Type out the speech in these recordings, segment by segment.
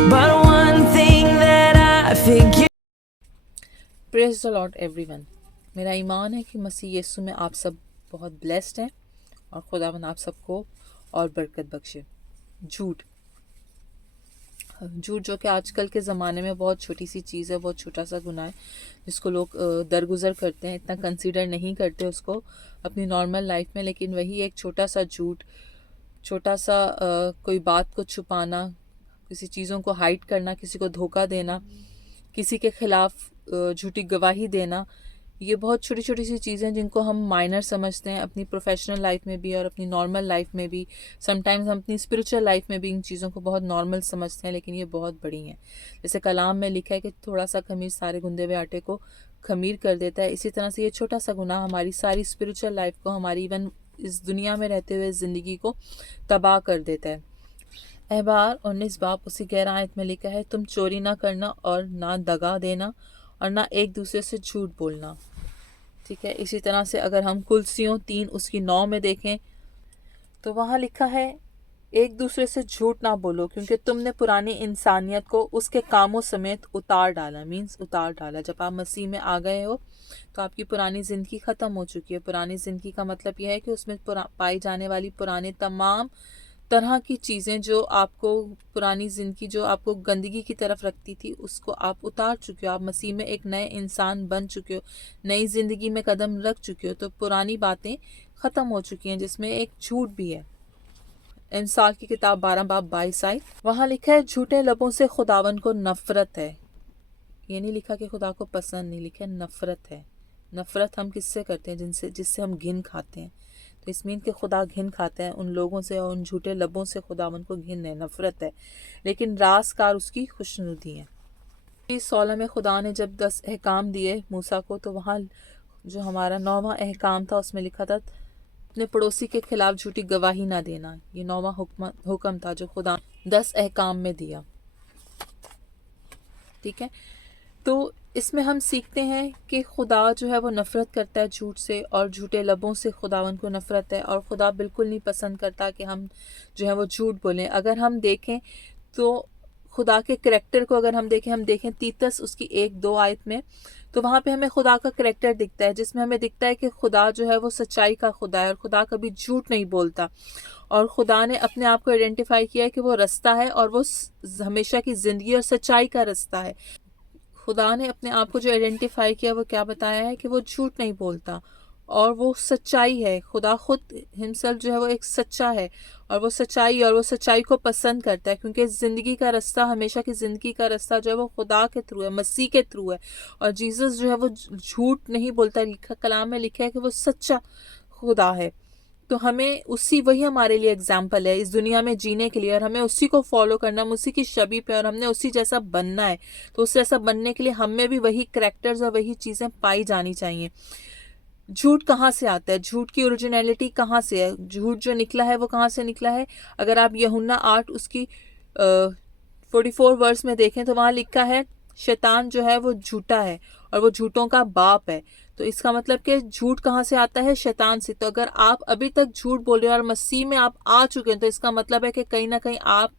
But one thing that I figured. Praise the Lord everyone. मेरा ईमान है कि मसीह यीशु में आप सब बहुत ब्लेस्ड हैं और खुदावंद आप सबको और बरकत बख्शे। झूठ झूठ जो कि आजकल के ज़माने में बहुत छोटी सी चीज़ है, बहुत छोटा सा गुनाह है जिसको लोग दरगुजर करते हैं, इतना कंसीडर नहीं करते उसको अपनी नॉर्मल लाइफ में। लेकिन वही एक छोटा सा झूठ, छोटा सा कोई बात को छुपाना, किसी चीज़ों को हाइड करना, किसी को धोखा देना, किसी के खिलाफ झूठी गवाही देना, ये बहुत छोटी छोटी सी चीज़ें हैं जिनको हम माइनर समझते हैं अपनी प्रोफेशनल लाइफ में भी और अपनी नॉर्मल लाइफ में भी। समटाइम्स हम अपनी स्पिरिचुअल लाइफ में भी इन चीज़ों को बहुत नॉर्मल समझते हैं, लेकिन ये बहुत बड़ी हैं। जैसे कलाम में लिखा है कि थोड़ा सा खमीर सारे गुंदे हुए आटे को खमीर कर देता है, इसी तरह से ये छोटा सा गुनाह हमारी सारी स्पिरिचुअल लाइफ को, हमारी इवन इस दुनिया में रहते हुए ज़िंदगी को तबाह कर देता है। अहबार 19 बाब उसी 11 आयत में लिखा है, तुम चोरी ना करना और ना दगा देना और ना एक दूसरे से झूठ बोलना। ठीक है, इसी तरह से अगर हम कुलसियों 3 उसकी 9 में देखें तो वहाँ लिखा है, एक दूसरे से झूठ ना बोलो क्योंकि तुमने पुरानी इंसानियत को उसके कामों समेत उतार डाला। मीन्स उतार डाला, जब आप मसीह में आ गए हो तो आपकी पुरानी ज़िंदगी ख़त्म हो चुकी है। पुरानी ज़िंदगी का मतलब यह है कि उसमें पाई जाने वाली पुराने तमाम तरह की चीज़ें जो आपको पुरानी ज़िंदगी जो आपको गंदगी की तरफ रखती थी, उसको आप उतार चुके हो। आप मसीह में एक नए इंसान बन चुके हो, नई ज़िंदगी में कदम रख चुके हो। तो पुरानी बातें ख़त्म हो चुकी हैं, जिसमें एक झूठ भी है। इंसाल की किताब 12 बाब 22 आयत, वहाँ लिखा है, झूठे लबों से खुदावन को नफ़रत है। ये नहीं लिखा कि खुदा को पसंद नहीं, लिखा नफ़रत है। नफ़रत हम किससे करते हैं? जिससे हम घिन खाते हैं। तो इस मीन के खुदा घिन खाते हैं उन लोगों से और उन झूठे लबों से खुदावन को घिन है, नफ़रत है। लेकिन राज़कार उसकी खुशनुदी है। इस 16 में खुदा ने जब 10 अहकाम दिए मूसा को, तो वहाँ जो हमारा 9वां अहकाम था उसमें लिखा था, अपने पड़ोसी के खिलाफ झूठी गवाही ना देना। ये 9वां हुक्म था जो खुदा 10 अहकाम में दिया। ठीक है, तो इसमें हम सीखते हैं कि खुदा जो है वो नफ़रत करता है झूठ से, और झूठे लबों से खुदावन को नफ़रत है। और खुदा बिल्कुल नहीं पसंद करता कि हम जो है वो झूठ बोलें। अगर हम देखें तो खुदा के करैक्टर को अगर हम देखें तीतस उसकी 1-2 आयत में, तो वहाँ पे हमें खुदा का करैक्टर दिखता है, जिसमें हमें दिखता है कि खुदा जो है वो सच्चाई का खुदा है और खुदा कभी झूठ नहीं बोलता। और खुदा ने अपने आप को आइडेंटिफाई किया है कि वो रास्ता है और वो हमेशा की ज़िंदगी और सच्चाई का रास्ता है। खुदा ने अपने आप को जो आइडेंटिफाई किया वो क्या बताया है कि वो झूठ नहीं बोलता और वो सच्चाई है। खुदा खुद हिमसेल्फ जो है वो एक सच्चा है और वो सच्चाई को पसंद करता है, क्योंकि ज़िंदगी का रास्ता, हमेशा की ज़िंदगी का रास्ता जो है वो खुदा के थ्रू है, मसीह के थ्रू है। और जीसस जो है वो झूठ नहीं बोलता। लिखा कलाम में लिखा है कि वो सच्चा खुदा है। तो हमें वही हमारे लिए एग्जाम्पल है इस दुनिया में जीने के लिए, और हमें उसी को फॉलो करना, उसी की छवि पे, और हमने उसी जैसा बनना है। तो उस जैसा बनने के लिए हम में भी वही करैक्टर्स और वही चीज़ें पाई जानी चाहिए। झूठ कहाँ से आता है? झूठ की ओरिजिनलिटी कहाँ से है? झूठ जो निकला है वो कहाँ से निकला है? अगर आप यूहन्ना 8 उसकी 44 वर्स में देखें तो वहाँ लिखा है, शैतान जो है वो झूठा है और वो झूठों का बाप है। तो इसका मतलब कि झूठ कहाँ से आता है? शैतान से। तो अगर आप अभी तक झूठ बोल रहे हो और मसीह में आप आ चुके हैं, तो इसका मतलब है कि कहीं ना कहीं आप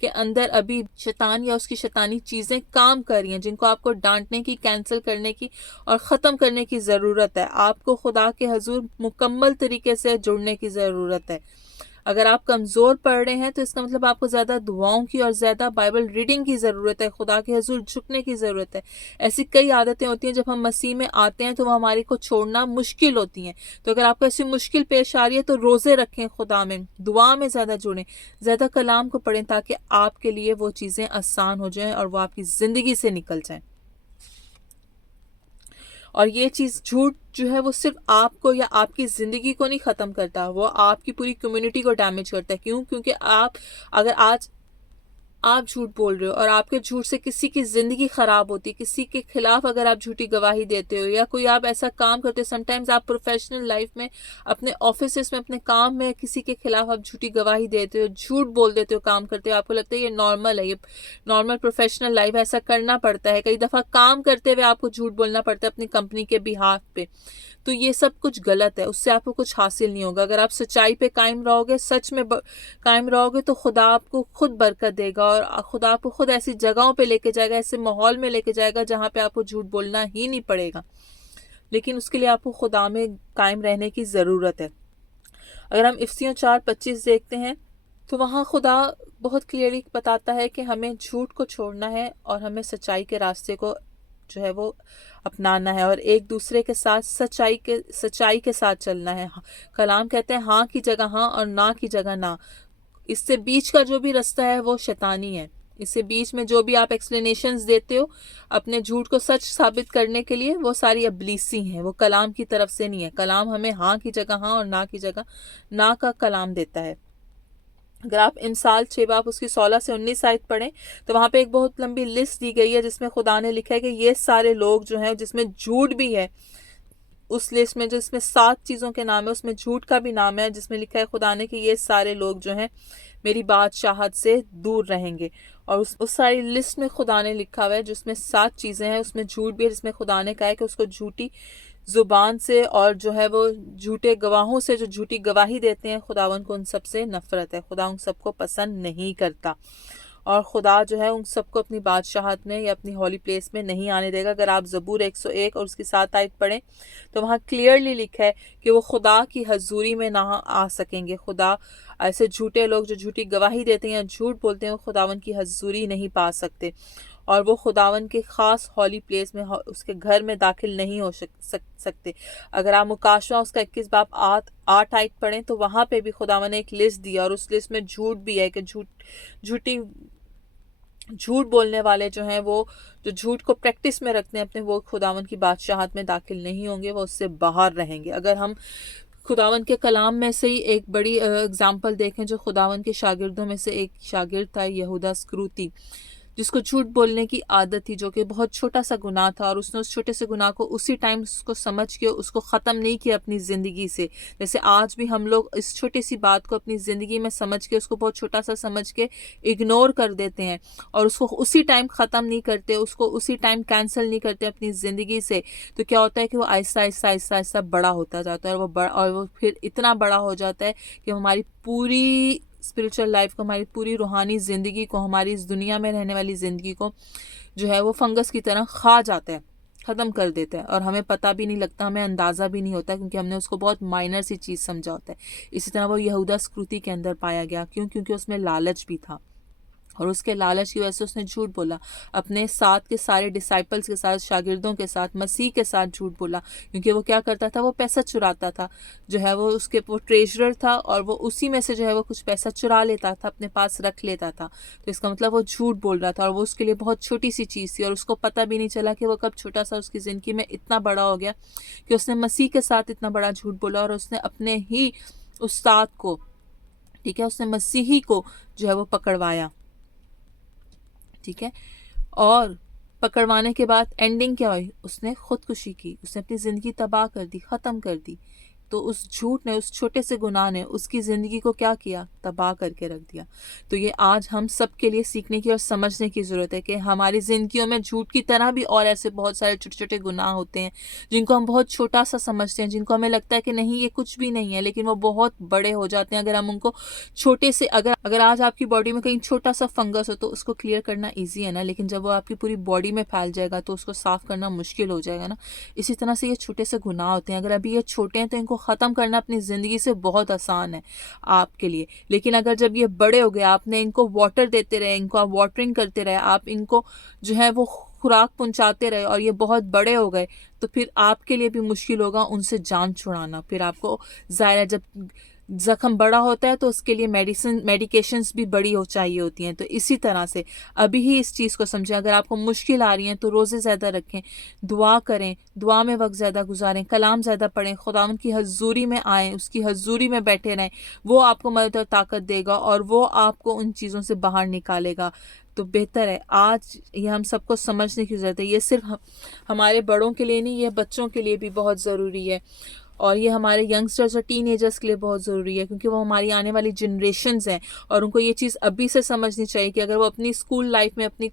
के अंदर अभी शैतान या उसकी शैतानी चीज़ें काम कर रही हैं, जिनको आपको डांटने की, कैंसिल करने की और ख़त्म करने की ज़रूरत है। आपको खुदा के हजूर मुकम्मल तरीके से जुड़ने की ज़रूरत है। अगर आप कमज़ोर पड़ रहे हैं तो इसका मतलब आपको ज़्यादा दुआओं की और ज़्यादा बाइबल रीडिंग की ज़रूरत है, खुदा के हजूर झुकने की ज़रूरत है। ऐसी कई आदतें होती हैं जब हम मसीह में आते हैं तो वो हमारे को छोड़ना मुश्किल होती हैं। तो अगर आपको ऐसी मुश्किल पेश आ रही है तो रोज़े रखें, खुदा में दुआ में ज़्यादा जुड़ें, ज़्यादा कलाम को पढ़ें, ताकि आपके लिए वो चीज़ें आसान हो जाएं और वो आपकी ज़िंदगी से निकल जाएं। और ये चीज़, झूठ जो है वो सिर्फ आपको या आपकी ज़िंदगी को नहीं ख़त्म करता, वो आपकी पूरी कम्युनिटी को डैमेज करता है। क्यों? क्योंकि अगर आज आप झूठ बोल रहे हो और आपके झूठ से किसी की ज़िंदगी ख़राब होती है, किसी के खिलाफ अगर आप झूठी गवाही देते हो या कोई आप ऐसा काम करते हो, समटाइम्स आप प्रोफेशनल लाइफ में, अपने ऑफिस में, अपने काम में किसी के खिलाफ आप झूठी गवाही देते हो, झूठ बोल देते हो काम करते हो, आपको लगता है ये नॉर्मल है, ये नॉर्मल प्रोफेशनल लाइफ, ऐसा करना पड़ता है। कई दफ़ा काम करते हुए आपको झूठ बोलना पड़ता है अपनी कंपनी के बिहाफ पे। तो तो ये सब कुछ गलत है, उससे आपको कुछ हासिल नहीं होगा। अगर आप सच्चाई पे कायम रहोगे, सच में कायम रहोगे, तो खुदा आपको खुद बरकत देगा और खुदा आपको खुद ऐसी जगहों पे लेके जाएगा, ऐसे माहौल में लेके जाएगा जहाँ पे आपको झूठ बोलना ही नहीं पड़ेगा। लेकिन उसके लिए आपको खुदा में कायम रहने की ज़रूरत है। अगर हम इफसियों 4:25 देखते हैं तो वहाँ खुदा बहुत क्लियरली बताता है कि हमें झूठ को छोड़ना है और हमें सच्चाई के रास्ते को जो है वो अपनाना है और एक दूसरे के साथ सच्चाई के साथ चलना है। कलाम कहते हैं हाँ की जगह हाँ और ना की जगह ना। इससे बीच का जो भी रास्ता है वो शैतानी है। इससे बीच में जो भी आप एक्सप्लेनेशंस देते हो अपने झूठ को सच साबित करने के लिए, वो सारी अबलीसी हैं, वो कलाम की तरफ से नहीं है। कलाम हमें हाँ की जगह हाँ और ना की जगह ना का कलाम देता है। अगर आप इमसाल 6 बाब उसकी 16 से 19 आयत पढ़ें तो वहाँ पे एक बहुत लंबी लिस्ट दी गई है जिसमें खुदा ने लिखा है कि ये सारे लोग जो हैं, जिसमें झूठ भी है, उस लिस्ट में जो इसमें 7 चीज़ों के नाम है उसमें झूठ का भी नाम है, जिसमें लिखा है खुदा ने कि ये सारे लोग जो हैं मेरी बादशाहत से दूर रहेंगे। और उस सारी लिस्ट में खुदा ने लिखा हुआ है जिसमें 7 चीज़ें हैं, उसमें झूठ भी है, जिसमें खुदा ने कहा है कि उसको झूठी जुबान से और जो है वो झूठे गवाहों से जो झूठी गवाही देते हैं, खुदावन को उन सब से नफरत है। खुदा उन सबको पसंद नहीं करता और खुदा जो है उन सबको अपनी बादशाहत में या अपनी हॉली प्लेस में नहीं आने देगा। अगर आप ज़बूर 101 और उसकी 7 आयत पढ़ें तो वहाँ क्लियरली लिखा है कि वो खुदा की हजूरी में ना आ सकेंगे। खुदा ऐसे झूठे लोग जो झूठी गवाही देते हैं या झूठ बोलते हैं, वो खुदावन की हजूरी नहीं पा सकते और वो खुदावन के ख़ास हॉली प्लेस में उसके घर में दाखिल नहीं हो सकते। अगर आप मुकाशवा उसका 21 बाब 8 आयत पढ़ें तो वहाँ पे भी खुदावन ने एक लिस्ट दिया और उस लिस्ट में झूठ भी है कि झूठ बोलने वाले जो हैं, वो जो झूठ को प्रैक्टिस में रखते हैं अपने, वो खुदावन की बादशाहत में दाखिल नहीं होंगे, वो उससे बाहर रहेंगे। अगर हम खुदावन के कलाम में से ही एक बड़ी एग्जाम्पल देखें, जो खुदावन के शागिर्दों में से एक शागिर्द था यहूदा स्क्रूती, जिसको झूठ बोलने की आदत थी, जो कि बहुत छोटा सा गुनाह था और उसने उस छोटे से गुनाह को उसी टाइम उसको समझ के उसको ख़त्म नहीं किया अपनी ज़िंदगी से। जैसे आज भी हम लोग इस छोटी सी बात को अपनी ज़िंदगी में समझ के उसको बहुत छोटा सा समझ के इग्नोर कर देते हैं और उसको उसी टाइम ख़त्म नहीं करते, उसको उसी टाइम कैंसिल नहीं करते अपनी ज़िंदगी से। तो क्या होता है कि वो आहिस्ता आहिस्ता आहिस्ता आहिस्ता बड़ा होता जाता है और वो फिर इतना बड़ा हो जाता है कि हमारी पूरी स्पिरिचुअल लाइफ को, हमारी पूरी रूहानी ज़िंदगी को, हमारी इस दुनिया में रहने वाली ज़िंदगी को जो है वो फंगस की तरह खा जाता है, ख़त्म कर देता है और हमें पता भी नहीं लगता, हमें अंदाज़ा भी नहीं होता क्योंकि हमने उसको बहुत माइनर सी चीज़ समझा होता है। इसी तरह वो यहूदा स्क्रूती के अंदर पाया गया। क्योंकि उसमें लालच भी था और उसके लालच की वजह से उसने झूठ बोला, अपने साथ के सारे डिसाइपल्स के साथ, शागिर्दों के साथ, मसीह के साथ झूठ बोला। क्योंकि वो क्या करता था, वो पैसा चुराता था, जो है वो ट्रेजरर था और वो उसी में से जो है वो कुछ पैसा चुरा लेता था, अपने पास रख लेता था। तो इसका मतलब वो झूठ बोल रहा था और वो उसके लिए बहुत छोटी सी चीज़ थी और उसको पता भी नहीं चला कि वो कब छोटा सा उसकी ज़िंदगी में इतना बड़ा हो गया कि उसने मसीह के साथ इतना बड़ा झूठ बोला और उसने अपने ही उस्ताद को, ठीक है, उसने मसीही को जो है वो पकड़वाया। ठीक है, और पकड़वाने के बाद एंडिंग क्या हुई, उसने खुदकुशी की, उसने अपनी ज़िंदगी तबाह कर दी, ख़त्म कर दी। तो उस झूठ ने, उस छोटे से गुनाह ने उसकी ज़िंदगी को क्या किया, तबाह करके रख दिया। तो ये आज हम सब के लिए सीखने की और समझने की ज़रूरत है कि हमारी ज़िंदगियों में झूठ की तरह भी और ऐसे बहुत सारे छोटे छोटे गुनाह होते हैं जिनको हम बहुत छोटा सा समझते हैं, जिनको हमें लगता है कि नहीं ये कुछ भी नहीं है, लेकिन वो बहुत बड़े हो जाते हैं अगर हम उनको छोटे से, अगर आज आपकी बॉडी में कहीं छोटा सा फंगस हो तो उसको क्लियर करना ईजी है ना, लेकिन जब वो आपकी पूरी बॉडी में फैल जाएगा तो उसको साफ़ करना मुश्किल हो जाएगा ना। इसी तरह से ये छोटे से गुनाह होते हैं, अगर अभी ये छोटे हैं तो इनको ख़त्म करना अपनी ज़िंदगी से बहुत आसान है आपके लिए, लेकिन अगर जब ये बड़े हो गए, आपने इनको वाटर देते रहे, इनको आप वाटरिंग करते रहे, आप इनको जो है वो खुराक पहुंचाते रहे और ये बहुत बड़े हो गए, तो फिर आपके लिए भी मुश्किल होगा उनसे जान छुड़ाना। फिर आपको ज़ाहिर है जब ज़ख़म बड़ा होता है तो उसके लिए मेडिकेशंस भी बड़ी चाहिए होती हैं। तो इसी तरह से अभी ही इस चीज़ को समझें। अगर आपको मुश्किल आ रही है तो रोज़े ज़्यादा रखें, दुआ करें, दुआ में वक्त ज़्यादा गुजारें, कलाम ज़्यादा पढ़ें, खुदावंद की हज़ूरी में आएँ, उसकी हज़ूरी में बैठे रहें। वो आपको मदद और ताकत देगा और वो आपको उन चीज़ों से बाहर निकालेगा। तो बेहतर है, आज ये हम सबको समझने की ज़रूरत है। ये सिर्फ हमारे बड़ों के लिए नहीं, ये बच्चों के लिए भी बहुत ज़रूरी है। और ये हमारे यंगस्टर्स और टीनेजर्स के लिए बहुत ज़रूरी है, क्योंकि वो हमारी आने वाली जनरेशन्स हैं और उनको ये चीज़ अभी से समझनी चाहिए कि अगर वो अपनी स्कूल लाइफ में, अपनी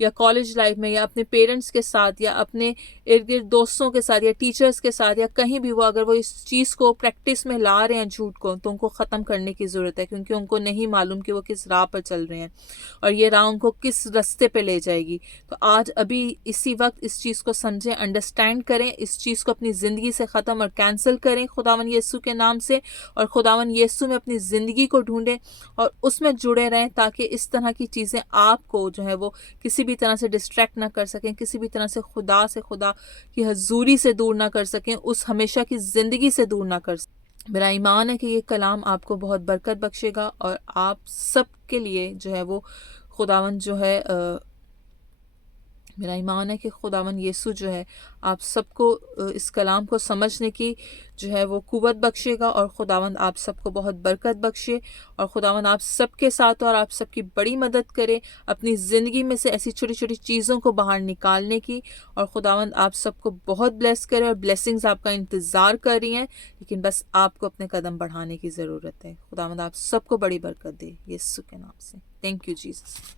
या कॉलेज लाइफ में, या अपने पेरेंट्स के साथ, या अपने इर्द गिर्द दोस्तों के साथ, या टीचर्स के साथ, या कहीं भी वो अगर वो इस चीज़ को प्रैक्टिस में ला रहे हैं झूठ को, तो उनको ख़त्म करने की ज़रूरत है, क्योंकि उनको नहीं मालूम कि वो किस राह पर चल रहे हैं और ये राह उनको किस रास्ते पे ले जाएगी। तो आज अभी इसी वक्त इस चीज़ को समझें, अंडरस्टैंड करें, इस चीज़ को अपनी ज़िंदगी से ख़त्म और कैंसिल करें खुदावन यीशु के नाम से, और खुदावन यीशु में अपनी ज़िंदगी को ढूंढें और उसमें जुड़े रहें, ताकि इस तरह की चीज़ें आपको जो है वो किसी भी तरह से डिस्ट्रैक्ट ना कर सकें, किसी भी तरह से खुदा की हजूरी से दूर ना कर सकें, उस हमेशा की ज़िंदगी से दूर ना कर सकें। मेरा ईमान है कि ये कलाम आपको बहुत बरकत बख्शेगा और आप सब के लिए जो है वो खुदावन जो है मेरा ईमान है कि खुदावन यीशु जो है आप सबको इस कलाम को समझने की जो है वो कुव्वत बख्शेगा, और खुदावन आप सबको बहुत बरकत बख्शे, और खुदावन आप सबके साथ और आप सबकी बड़ी मदद करे अपनी ज़िंदगी में से ऐसी छोटी छोटी चीज़ों को बाहर निकालने की, और खुदावन आप सबको बहुत ब्लेस करे, और ब्लेसिंग्स आपका इंतज़ार कर रही हैं, लेकिन बस आपको अपने कदम बढ़ाने की ज़रूरत है। खुदावन आप सबको बड़ी बरकत दे यीशु के नाम से। Thank you Jesus.